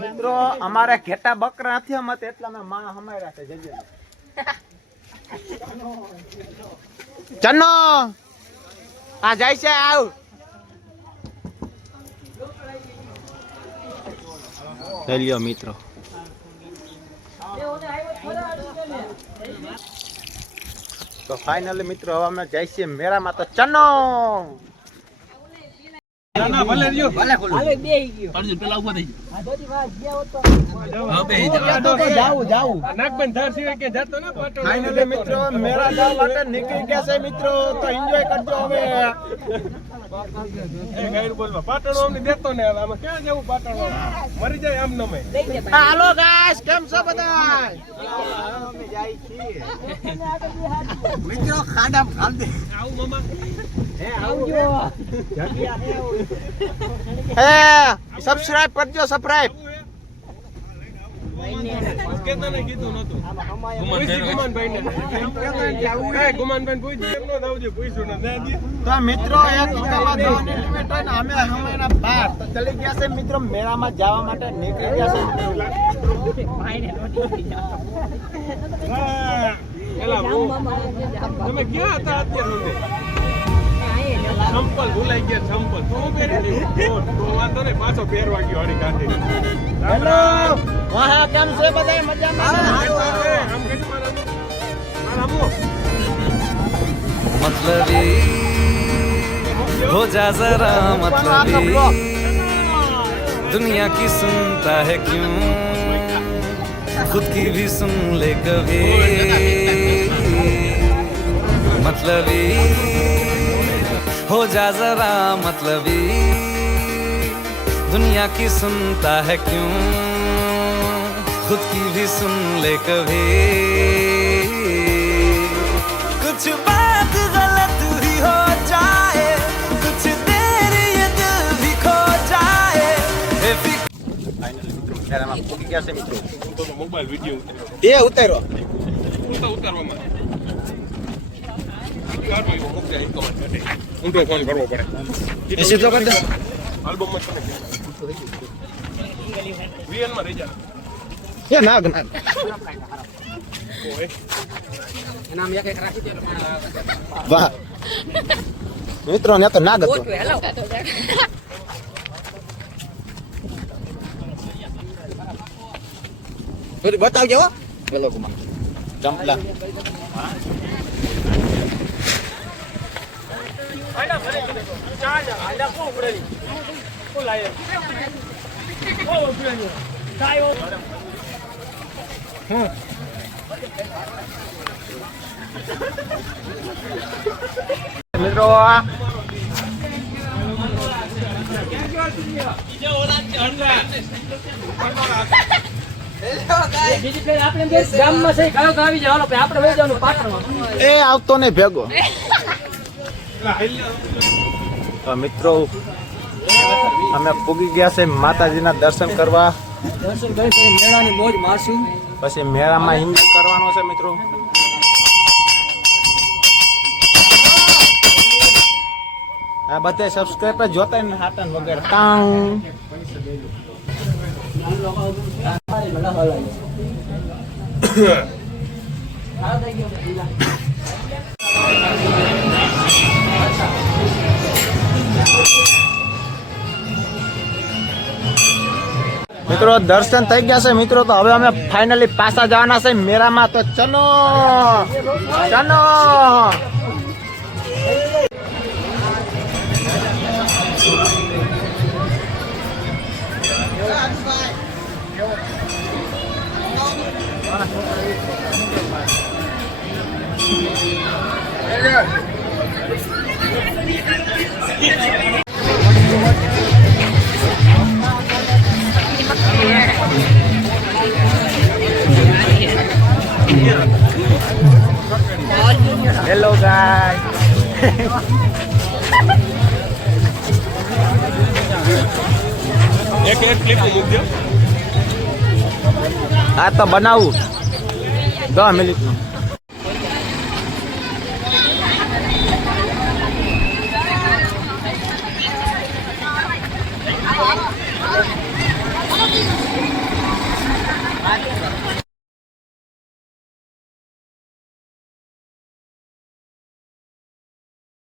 મિત્રો અમારે ઘેટા બકરા નથી અમારે એટલા માં માણસ અમાર્યા છે જજે ચન્નો આ જાય છે આવ લ્યો મિત્રો તો ફાઇનલી મિત્રો હવે અમે જાય છીએ મેળામાં તો ચન્નો ના ભલે રહ્યો ભલે ખોલો હાલે બેહી ગયો પડજો પેલા ઉભો થઈ આ દોડી વાસ ગયા હોત તો હા બેહી જાવ નાગબન ધાર સિવાય કે જાતો ને પાટણ ફાઇનલી મિત્રો મેળા જવા માટે નીકળી ગયા છે મિત્રો તો એન્જોય કરજો હવે એ ગાઈડ બોલવા પાટણ અમને દેતો ને હવે આમાં ક્યાં જવું પાટણ મરી જાય આમ નમે હાલો ગાઈસ કેમ છો બધા અમે જાય છીએ મિત્રો ખાડા ખાલ દે આવ મામા સબસ્ક્રાઇબ કરજો સબસ્ક્રાઇબ તો મિત્રો ચલી ગયા છે મિત્રો મેળામાં જવા માટે નીકળી ગયા છે તમે ક્યાં હતા અત્યારે સંપલ ભૂલાઈ ગયા સંપલ તો પહેરી તો વાંધો ને પાછો પહેરવા ગયો હરી કાઢી હેલો વાહ કેમ છે બધા મજામાં આમ કેડી મારામો मतलबी हो जा जरा मतलबी दुनिया की सुनता है क्यों खुद की भी सुन ले कभी मतलबी हो जा जरा मतलबी दुनिया की सुनता है क्यों खुद की भी सुन ले कभी कुछ बात गलत ही हो जाए कुछ देर ये दिल भी खो जाए ફાઇનલી મિત્રો મેળામાં પૂરી ગયા છે મિત્રો તો મોબાઈલ વિડિયો એ ઉતાર્યો ઉતારવામાં ઊંધો ફોન કરવો પડે એ સીધો કર દે આલ્બમ માં તમે વીએન માં રહી જા એ ના ના ઓય નામ એક એક રાખી દે વાહ મિત્રો ને તો ના ગતો થોડી બતાવજો હો પેલો કુમાર ચંપલા આડા ભરે ચાલ આડા કો પડેલી કો લાય ઓ પડેલી કાયો હા મિત્રો એ આવતો ને ભેગો તો મિત્રો અમે પૂગી ગયા છે માતાજીના દર્શન કરવા મેળાની મોજ મારશું પછી મેળામાં એન્જોય કરવાનો છે મિત્રો આ બધા સબસ્ક્રાઇબર જોતા ને હાટન વગર કાઉ મિત્રો દર્શન થઈ ગયા છે મિત્રો તો હવે અમે ફાઇનલી પાછા જવાના છે મેળામાં તો ચલો ચલો Hello guys. એક ક્લિપ મૂકજો. આ તો બનાવું 10 મિનિટ